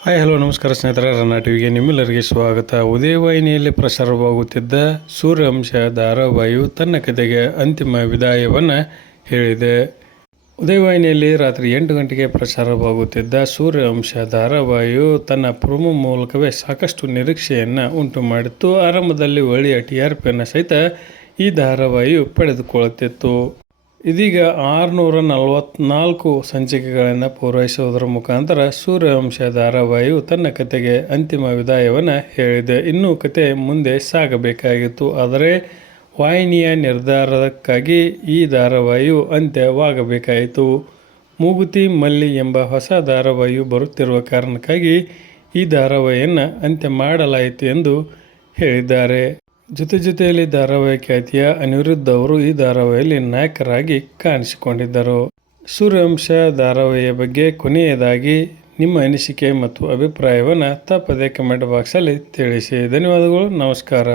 Hi hello ನಮಸ್ಕಾರ ಸ್ನೇಹಿತರೆ, ರನ್ನ ಟಿವಿಗೆ ನಿಮ್ಮೆಲ್ಲರಿಗೆ ಸ್ವಾಗತ. ಉದಯವಾಹಿನಿಯಲ್ಲಿ ಪ್ರಸಾರವಾಗುತ್ತಿದ್ದ ಸೂರ್ಯವಂಶ ಧಾರಾವಾಹಿಯು ತನ್ನ ಕಥೆಗೆ ಅಂತಿಮ ವಿದಾಯವನ್ನು ಹೇಳಿದೆ. ಉದಯವಾಹಿನಿಯಲ್ಲಿ ರಾತ್ರಿ 8 ಗಂಟೆಗೆ ಪ್ರಸಾರವಾಗುತ್ತಿದ್ದ ಸೂರ್ಯವಂಶ ಧಾರಾವಾಹಿಯು ತನ್ನ ಪ್ರೋಮೋ ಮೂಲಕವೇ ಸಾಕಷ್ಟು ನಿರೀಕ್ಷೆಯನ್ನು ಉಂಟು ಮಾಡಿತ್ತು. ಆರಂಭದಲ್ಲಿ ಒಳ್ಳೆಯ TRPಯನ್ನು ಸಹಿತ ಈ ಧಾರಾವಾಹಿಯು ಪಡೆದುಕೊಳ್ಳುತ್ತಿತ್ತು. ಇದೀಗ 644 ಸಂಚಿಕೆಗಳನ್ನು ಪೂರೈಸುವುದರ ಮುಖಾಂತರ ಸೂರ್ಯವಂಶ ಧಾರಾವಾಹಿಯು ತನ್ನ ಕಥೆಗೆ ಅಂತಿಮ ವಿದಾಯವನ್ನು ಹೇಳಿದೆ. ಇನ್ನೂ ಕತೆ ಮುಂದೆ ಸಾಗಬೇಕಾಗಿತ್ತು, ಆದರೆ ವಾಹಿನಿಯ ನಿರ್ಧಾರಕ್ಕಾಗಿ ಈ ಧಾರಾವಾಹಿಯು ಅಂತ್ಯವಾಗಬೇಕಾಯಿತು. ಮೂಗುತಿ ಮಲ್ಲಿ ಎಂಬ ಹೊಸ ಧಾರಾವಾಹಿಯು ಬರುತ್ತಿರುವ ಕಾರಣಕ್ಕಾಗಿ ಈ ಧಾರಾವಾಹಿಯನ್ನು ಅಂತ್ಯ ಮಾಡಲಾಯಿತು ಎಂದು ಹೇಳಿದ್ದಾರೆ. ಜೊತೆಯಲ್ಲಿ ಧಾರಾವಾಹಿ ಖ್ಯಾತಿಯ ಅನಿರುದ್ಧ್ ಅವರು ಈ ಧಾರಾವಾಹಿಯಲ್ಲಿ ನಾಯಕರಾಗಿ ಕಾಣಿಸಿಕೊಂಡಿದ್ದರು. ಸೂರ್ಯವಂಶ ಧಾರಾವಾಹಿಯ ಬಗ್ಗೆ ಕೊನೆಯದಾಗಿ ನಿಮ್ಮ ಅನಿಸಿಕೆ ಮತ್ತು ಅಭಿಪ್ರಾಯವನ್ನು ತಪ್ಪದೇ ಕಮೆಂಟ್ ಬಾಕ್ಸಲ್ಲಿ ತಿಳಿಸಿ. ಧನ್ಯವಾದಗಳು, ನಮಸ್ಕಾರ.